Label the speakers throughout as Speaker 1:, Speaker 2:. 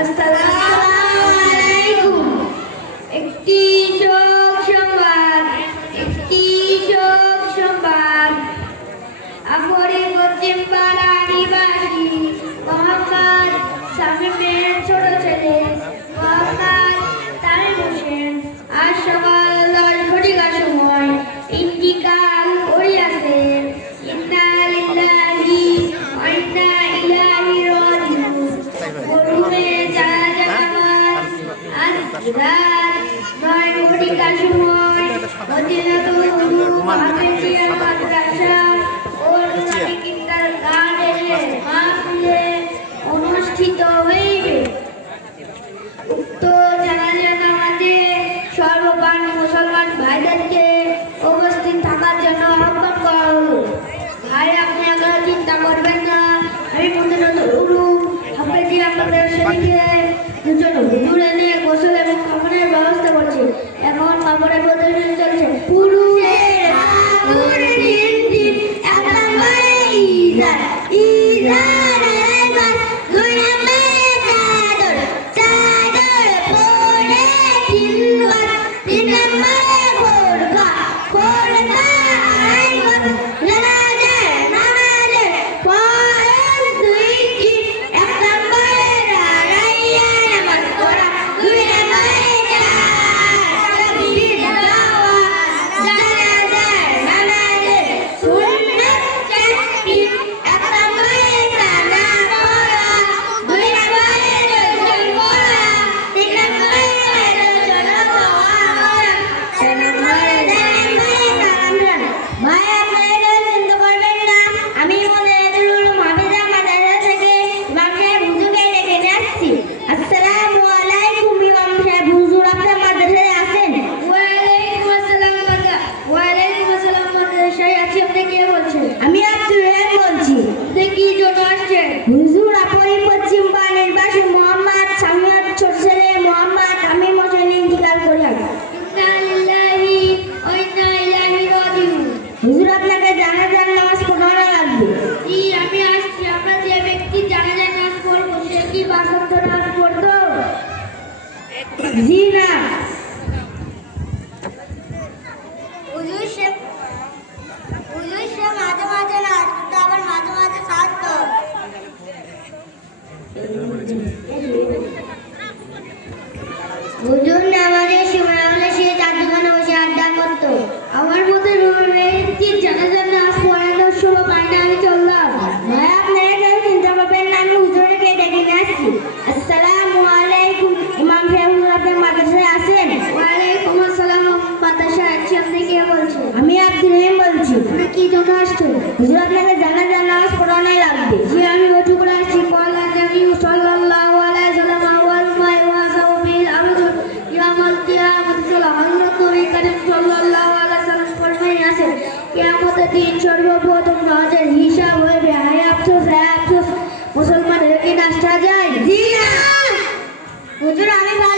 Speaker 1: আসসালামালাইকুম একটি শোক সংবাদ একটি শোক সংবাদ। আফরে পশ্চিমপাড়া নিবাসী মোহাম্মদ শামীমের অনুষ্ঠিত হইবে উক্ত জানাজার নামাজে মুসলমান ভাইদেরকে উপস্থিত থাকার জন্য আহ্বান করা ভাই আপনি একা চিন্তা করবেন না আমি মন্দির হাফেজি আপনাদের দুজন হুজুরে Gina. हुजूर आने वाले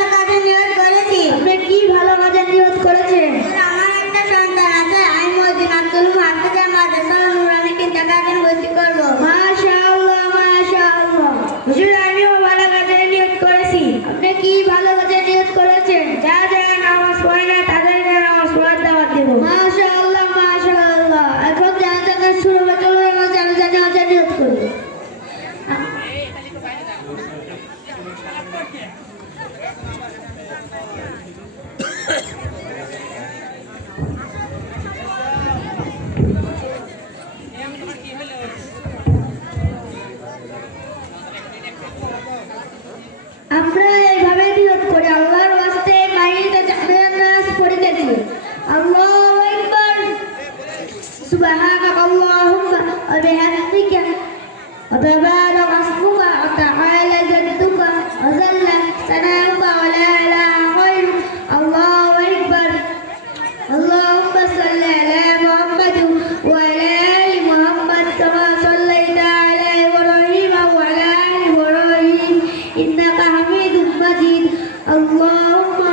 Speaker 1: وتبارك اسمك وتعالى جدك وزل سلامك ولا اله غيرك الله أكبر. اللهم صل على محمد وعلى آل محمد كما صليت على إبراهيم وعلى آل إبراهيم. إنك حميد مجيد. اللهم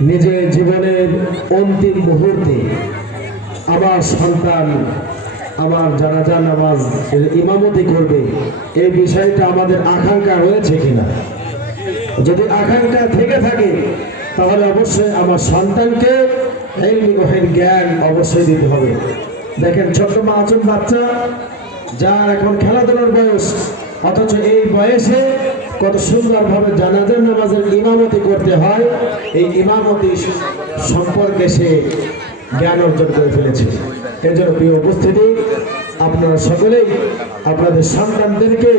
Speaker 2: নিজের জীবনের অন্তিম মুহূর্তে আমার সন্তান, আমার জানাজা নামাজ ইমামতি করবে, এই বিষয়টা আমাদের আকাঙ্ক্ষা রয়েছে কিনা? যদি আকাঙ্ক্ষা থেকে থাকে, তাহলে অবশ্যই আমার সন্তানকে ওহের জ্ঞান অবশ্যই দিতে হবে। দেখেন ছোট্ট মাসুম বাচ্চা যার এখন খেলাধুলার বয়স, অথচ এই বয়সে কত সুন্দরভাবে জানাজার নামাজের ইমামতি করতে হয়, এই ইমামতি সম্পর্কে সে জ্ঞান অর্জন করে ফেলেছে। এজন্য প্রিয় উপস্থিতি, আপনারা সকলেই আপনাদের সন্তানদেরকে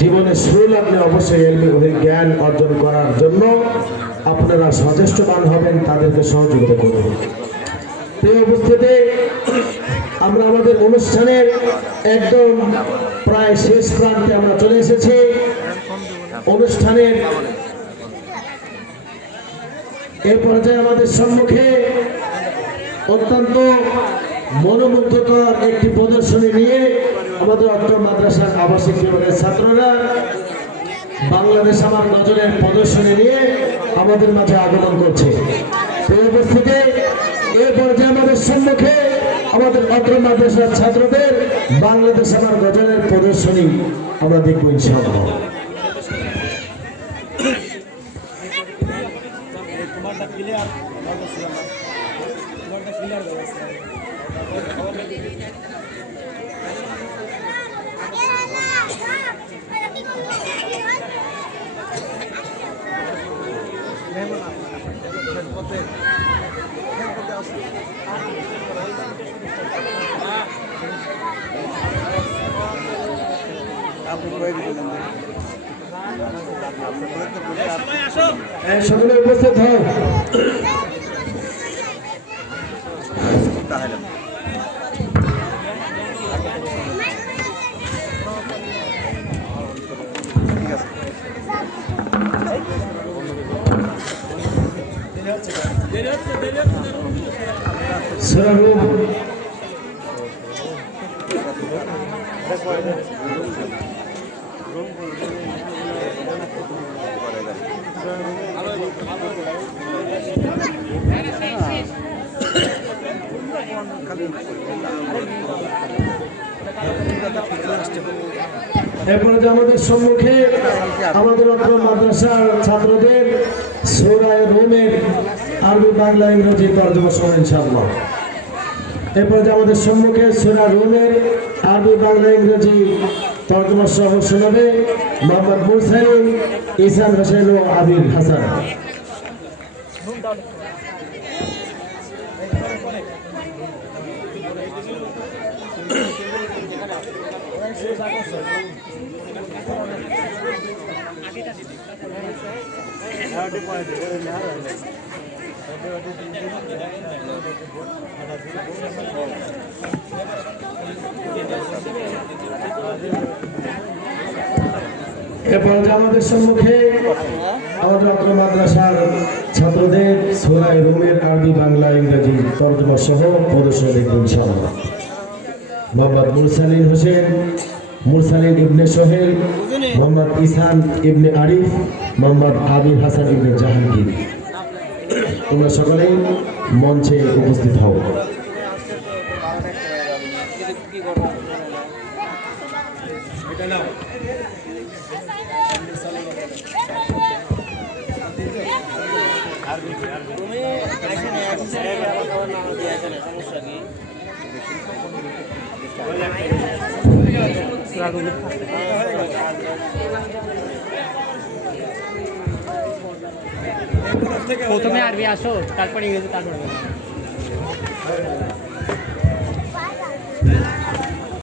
Speaker 2: জীবনে সুলগ্নে অবশ্যই এলমি জ্ঞান অর্জন করার জন্য আপনারা সচেষ্টবান হবেন, তাদেরকে সহযোগিতা করবেন। প্রিয় উপস্থিতি আমরা আমাদের অনুষ্ঠানের একদম প্রায় শেষ প্রান্তে আমরা চলে এসেছি। অনুষ্ঠানের এ পর্যায়ে আমাদের সম্মুখে অত্যন্ত মনোমুগ্ধকর একটি প্রদর্শনী নিয়ে আমাদের অট্ট মাদ্রাসার আবাসিক বিভাগের ছাত্ররা বাংলাদেশ আমার নজরের প্রদর্শনী নিয়ে আমাদের মাঝে আগমন করছে। এই এই পর্যায়ে আমাদের সম্মুখে আমাদের অট্ট মাদ্রাসার ছাত্রদের বাংলাদেশ আমার নজরের প্রদর্শনী আমরা দেখব ইনশাআল্লাহ।
Speaker 3: তোমারটা ক্লিয়ার
Speaker 2: সকলে উপস্থিত হও। সূরা এরপরে যে আমাদের সম্মুখে আমাদের অত্র মাদ্রাসার ছাত্রদের সৌরায় রোমের আরবি বাংলা ইংরেজি তর্জমা সহ ইনশাআল্লাহ। এরপরে যে আমাদের সম্মুখে সোরা রোমের আরবি বাংলা ইংরেজি তর্জমা সহ শোনাবে মোহাম্মদ মুরসাইন ইসান হোসেন ও আবির হাসান। আমাদের সম্মুখে মাদ্রাসার ছাত্রদের সোরাই রুমের আরবি বাংলা ইংরেজি তর্জমা সহ প্রদর্শন দেখবেন মোহাম্মদ মুরসালিন হোসেন, মুরসালিন ইবনে সোহেল, মোহাম্মদ ইসান ইবনে আরিফ, মোহাম্মদ আবির হাসান ইবনে জাহাঙ্গীর। তোমরা সকলেই মঞ্চে উপস্থিত হও।
Speaker 3: প্রথমে আরবি আসো তারপর ইংরেজি তারপর বলো।